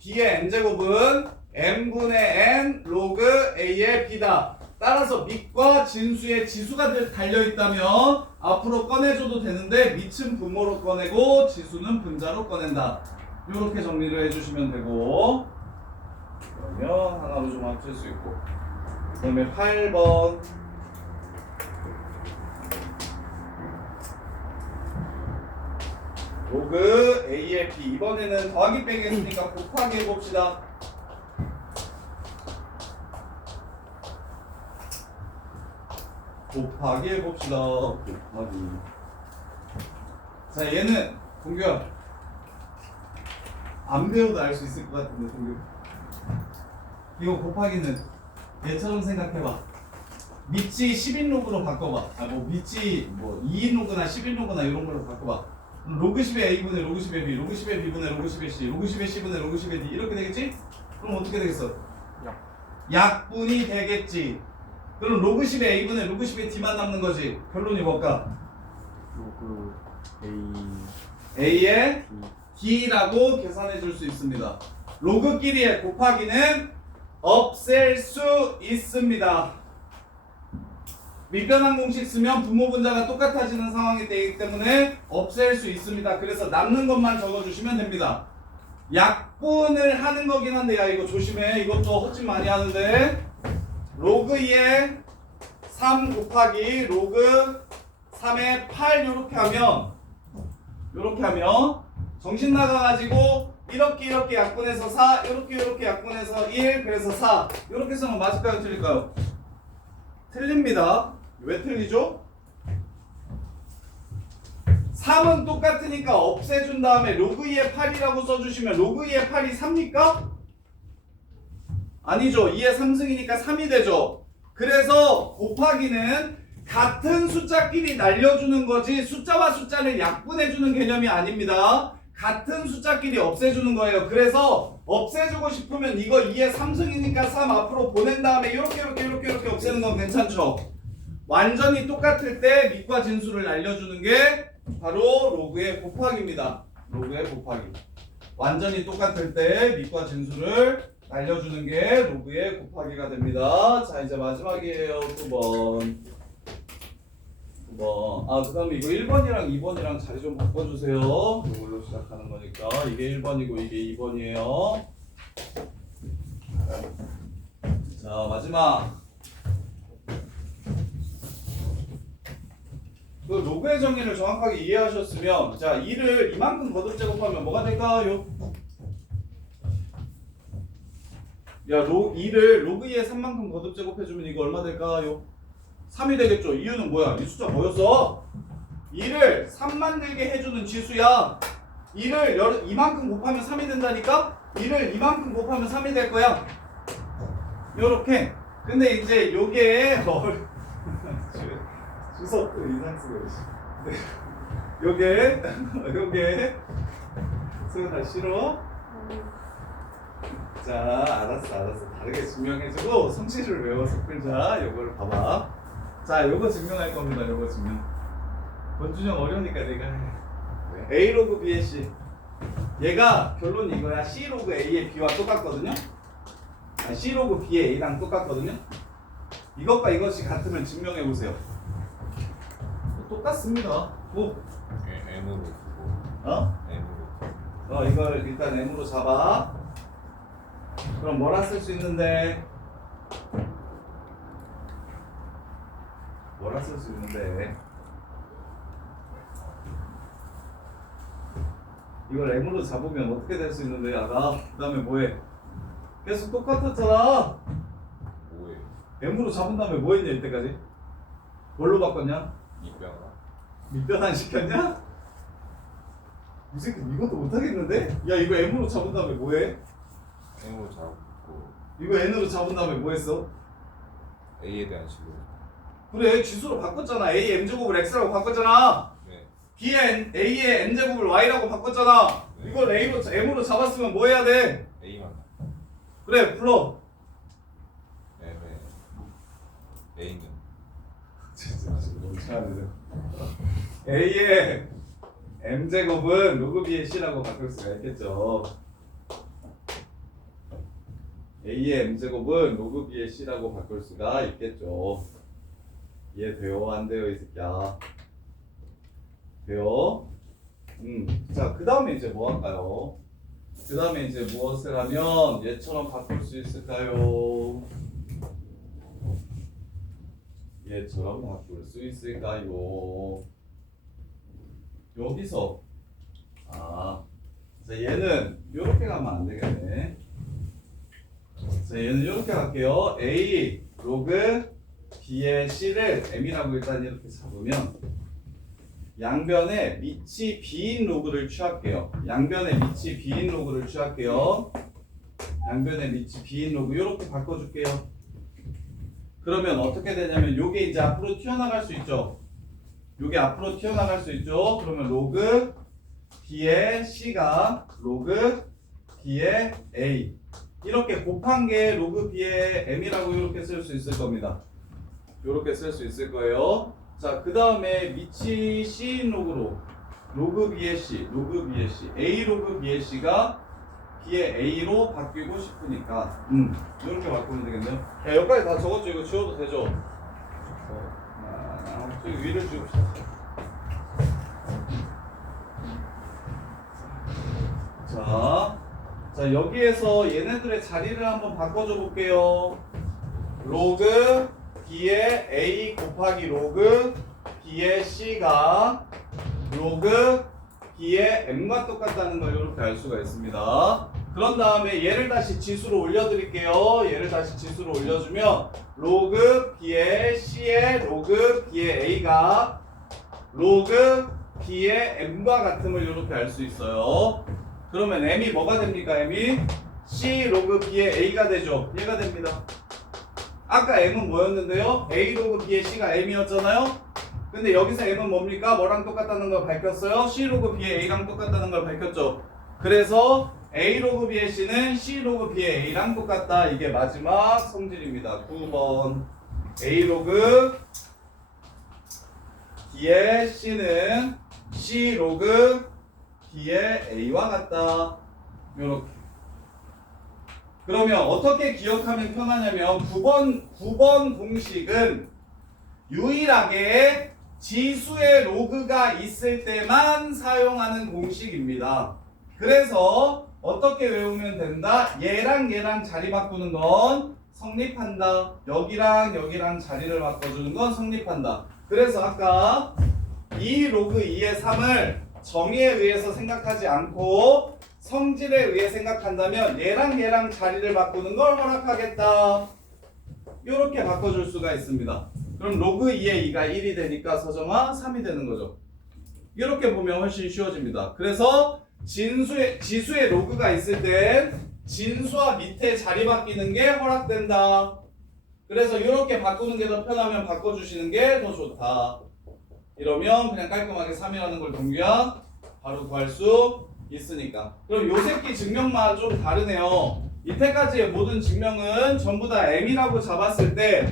B의 N제곱은 M분의 N 로그 A의 B다. 따라서 밑과 진수에 지수가 달려있다면 앞으로 꺼내줘도 되는데 밑은 분모로 꺼내고 지수는 분자로 꺼낸다. 이렇게 정리를 해주시면 되고 그러면 하나로 좀 합칠 수 있고 그 다음에 8번 로그 A의 B 이번에는 더하기 빼기 했으니까 곱하기 해봅시다. 곱하기 해봅시다. 곱하기. 자 얘는 동규야 안 배워도 알 수 있을 것 같은데 동규 이거 곱하기는 얘처럼 생각해봐. 밑이 10인로그로 바꿔봐. 밑이 2인로그나 10인로그나 이런 걸로 바꿔봐. 로그 10의 A분의 로그 10의 B 로그 10의 B분의 로그 10의 C 로그 10의 C분의 로그 10의 D 이렇게 되겠지? 그럼 어떻게 되겠어? 약분이 되겠지. 그럼 로그 10의 A분의 로그 10의 D만 남는 거지. 결론이 뭘까? 로그 A의 D라고 계산해 줄 수 있습니다. 로그끼리의 곱하기는 없앨 수 있습니다. 밑변환 공식 쓰면 분모 분자가 똑같아지는 상황이 되기 때문에 없앨 수 있습니다. 그래서 남는 것만 적어주시면 됩니다. 약분을 하는 거긴 한데 야 이거 조심해. 이것도 헛짓 많이 하는데 로그 2에 3 곱하기 로그 3에 8 요렇게 하면 정신 나가가지고 이렇게 약분해서 4 요렇게 약분해서 1 그래서 4 요렇게 쓰면 맞을까요 틀릴까요? 틀립니다. 왜 틀리죠? 3은 똑같으니까 없애준 다음에 로그 2의 8이라고 써주시면 로그 2의 8이 3입니까? 아니죠. 2의 3승이니까 3이 되죠. 그래서 곱하기는 같은 숫자끼리 날려주는 거지 숫자와 숫자를 약분해주는 개념이 아닙니다. 같은 숫자끼리 없애주는 거예요. 그래서 없애주고 싶으면 이거 2의 3승이니까 3 앞으로 보낸 다음에 이렇게 없애는 건 괜찮죠. 완전히 똑같을 때 밑과 진수를 날려주는 게 바로 로그의 곱하기입니다. 로그의 곱하기. 완전히 똑같을 때 밑과 진수를 날려주는 게 로그의 곱하기가 됩니다. 자 이제 마지막이에요. 9번. 아 그다음에 이거 1번이랑 2번이랑 자리 좀 바꿔주세요. 이걸로 시작하는 거니까 이게 1번이고 이게 2번이에요. 자 마지막. 그 로그의 정의를 정확하게 이해하셨으면 자 2를 이만큼 거듭 제곱하면 뭐가 될까요? 야 2를 로그 2의 3만큼 거듭 제곱해주면 이거 얼마 될까요? 3이 되겠죠. 이유는 뭐야? 이 숫자 뭐였어? 2를 3 만들게 해주는 지수야. 2를 이만큼 곱하면 3이 된다니까? 2를 이만큼 곱하면 3이 될 거야. 요렇게. 근데 이제 요게 주석도 이상 쓰고 있어. 요게 소연아 싫어? 자 알았어 다르게 증명해주고 성질을 외워서 풀자. 요거를 봐봐. 자 요거 증명할 겁니다. 요거 증명. 권준영 어려우니까 내가 해. A 로그 B의 C. 얘가 결론이 이거야. C 로그 A의 B와 똑같거든요. C 로그 B의 A랑 똑같거든요. 이것과 이것이 같으면 증명해 보세요. 똑같습니다. 뭐? M으로 두고 M으로 이걸 일단 M으로 잡아. 그럼 뭐라 쓸 수 있는데? 뭐라 쓸 수 있는데? 이걸 M으로 잡으면 어떻게 될 수 있는데? 아까 그 다음에 뭐해? 계속 똑같았잖아. 뭐예요? M으로 잡은 다음에 뭐 했냐 이때까지? 뭘로 바꿨냐? 이병아 밑변환 시켰냐? 이 새끼 이것도 못하겠는데? 야 이거 M으로 잡은 다음에 뭐해? M으로 잡고 이거 N으로 잡은 다음에 뭐 했어? A에 대한 식으로 그래 지수로 바꿨잖아. A M제곱을 X라고 바꿨잖아. 네 B의 A의 N제곱을 Y라고 바꿨잖아. 네. 이걸 M으로 잡았으면 뭐 해야 돼? A만 그래 불러. M에 A는 너무 차는데. A의 M제곱은 로그 B의 C라고 바꿀 수가 있겠죠. A의 M제곱은 로그 B의 C라고 바꿀 수가 있겠죠. 이해돼요? 안 돼요? 이 새끼야. 돼요? 자, 그 다음에 이제 뭐 할까요? 그 다음에 이제 무엇을 하면 얘처럼 바꿀 수 있을까요? 얘처럼 바꿀 수 있을까요? 여기서 자 얘는 이렇게 가면 안 되겠네. 자 얘는 이렇게 갈게요. A 로그 B의 C를 M이라고 일단 이렇게 잡으면 양변에 밑이 B인 로그를 취할게요. 양변에 밑이 B인 로그를 취할게요. 양변에 밑이 B인 로그 이렇게 바꿔줄게요. 그러면 어떻게 되냐면 요게 이제 앞으로 튀어나갈 수 있죠. 요게 앞으로 튀어나갈 수 있죠. 그러면 로그 B의 C가 로그 B의 A 이렇게 곱한 게 로그 B의 M이라고 이렇게 쓸 수 있을 겁니다. 이렇게 쓸 수 있을 거예요. 자, 그 다음에 밑이 C인 로그로 로그 B의 C, 로그 B의 C, A 로그 B의 C가 B의 A로 바뀌고 싶으니까 이렇게 바꾸면 되겠네요. 야, 여기까지 다 적었죠? 이거 지워도 되죠? 저기 위를 지웁시다. 자, 여기에서 얘네들의 자리를 한번 바꿔줘 볼게요. 로그 B의 A 곱하기 로그 B의 C가 로그 B의 M과 똑같다는 걸 이렇게 알 수가 있습니다. 그런 다음에 얘를 다시 지수로 올려드릴게요. 얘를 다시 지수로 올려주면 로그 B의 C의 로그 B의 A가 로그 B의 M과 같음을 이렇게 알 수 있어요. 그러면 M이 뭐가 됩니까? M이 C 로그 B의 A가 되죠. 얘가 됩니다. 아까 M은 뭐였는데요? A 로그 B의 C가 M이었잖아요. 근데 여기서 M은 뭡니까? 뭐랑 똑같다는 걸 밝혔어요? C 로그 B의 A랑 똑같다는 걸 밝혔죠. 그래서 A 로그 B의 C는 C 로그 B의 A랑 똑같다. 이게 마지막 성질입니다. 9번 A 로그 B의 C는 C 로그 B의 A와 같다. 요렇게. 그러면 어떻게 기억하면 편하냐면 9번 공식은 유일하게 지수의 로그가 있을 때만 사용하는 공식입니다. 그래서 어떻게 외우면 된다? 얘랑 얘랑 자리 바꾸는 건 성립한다. 여기랑 여기랑 자리를 바꿔주는 건 성립한다. 그래서 아까 2 로그 2의 3을 정의에 의해서 생각하지 않고 성질에 의해 생각한다면 얘랑 얘랑 자리를 바꾸는 걸 허락하겠다. 이렇게 바꿔줄 수가 있습니다. 그럼 로그 2의 2가 1이 되니까 서정아 3이 되는 거죠. 이렇게 보면 훨씬 쉬워집니다. 그래서 지수의 로그가 있을 땐 진수와 밑에 자리 바뀌는 게 허락된다. 그래서 이렇게 바꾸는 게 더 편하면 바꿔주시는 게 더 좋다. 이러면 그냥 깔끔하게 3이라는 걸 동규야 바로 구할 수 있으니까. 그럼 요 새끼 증명만 좀 다르네요. 이때까지의 모든 증명은 전부 다 M이라고 잡았을 때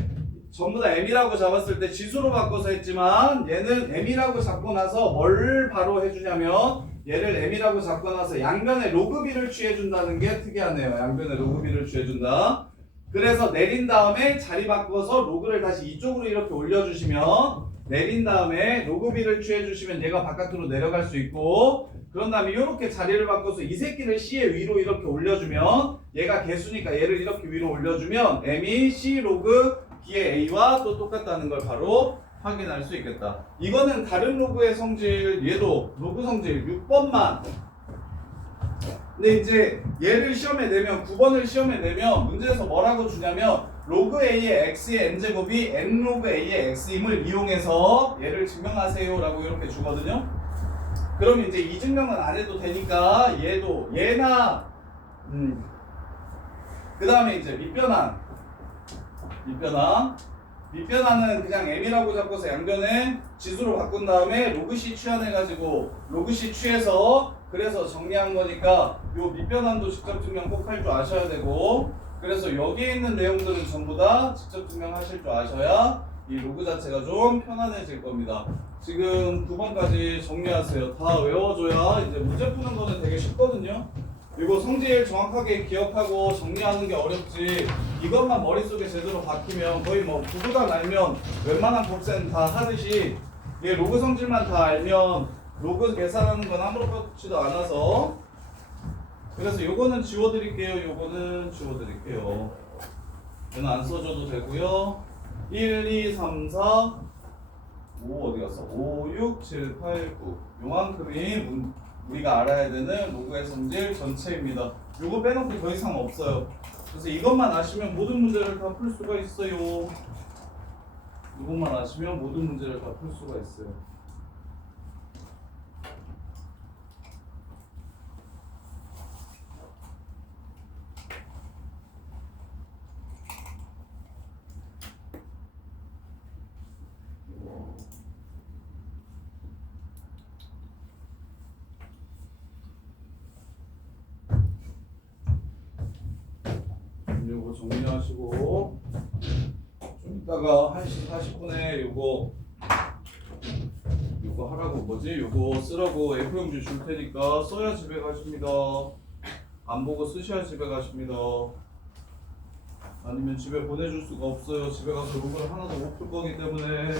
지수로 바꿔서 했지만 얘는 M이라고 잡고 나서 뭘 바로 해주냐면 얘를 M이라고 잡고 나서 양변의 로그 B를 취해준다는 게 특이하네요. 양변의 로그 B를 취해준다. 그래서 내린 다음에 자리 바꿔서 로그를 다시 이쪽으로 이렇게 올려주시면 내린 다음에 로그 B를 취해주시면 얘가 바깥으로 내려갈 수 있고 그런 다음에 이렇게 자리를 바꿔서 이 새끼를 C의 위로 이렇게 올려주면 얘가 개수니까 얘를 이렇게 위로 올려주면 M이 C 로그 B의 A와 또 똑같다는 걸 바로 확인할 수 있겠다. 이거는 다른 로그의 성질, 얘도 로그 성질 6번만. 근데 이제 얘를 시험에 내면 9번을 시험에 내면 문제에서 뭐라고 주냐면 로그 A의 X의 N제곱이 N 로그 A의 X임을 이용해서 얘를 증명하세요 라고 이렇게 주거든요. 그럼 이제 이 증명은 안 해도 되니까 얘나 그 다음에 이제 밑변환은 그냥 M이라고 잡고서 양변에 지수로 바꾼 다음에 로그 C 취한해가지고 로그 C 취해서 그래서 정리한 거니까 요 밑변환도 직접 증명 꼭 할 줄 아셔야 되고 그래서 여기에 있는 내용들은 전부 다 직접 증명하실 줄 아셔야 이 로그 자체가 좀 편안해질 겁니다. 지금 9번까지 정리하세요. 다 외워줘야 이제 문제 푸는 거는 되게 쉽거든요. 이거 성질 정확하게 기억하고 정리하는 게 어렵지 이것만 머릿속에 제대로 박히면 거의 뭐 구구단 알면 웬만한 법센 다 하듯이 얘 로그 성질만 다 알면 로그 계산하는 건 아무렇지도 않아서 그래서 요거는 지워드릴게요. 얘는 안 써줘도 되고요. 1, 2, 3, 4 5 어디 갔어? 5, 6, 7, 8, 9 요만큼이 우리가 알아야 되는 로그의 성질 전체입니다. 요거 빼놓고 더 이상 없어요. 그래서 이것만 아시면 모든 문제를 다 풀 수가 있어요. 이것만 아시면 모든 문제를 다 풀 수가 있어요. 요거 정리하시고 좀 이따가 1시 40분에 요거 하라고 요거 쓰라고 F용지 줄 테니까 써야 집에 가십니다. 안 보고 쓰셔야 집에 가십니다. 아니면 집에 보내줄 수가 없어요. 집에 가서 로그를 하나도 못 풀 거기 때문에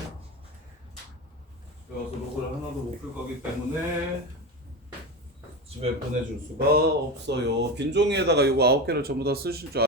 집에 보내줄 수가 없어요. 빈 종이에다가 요거 9개를 전부 다 쓰실 줄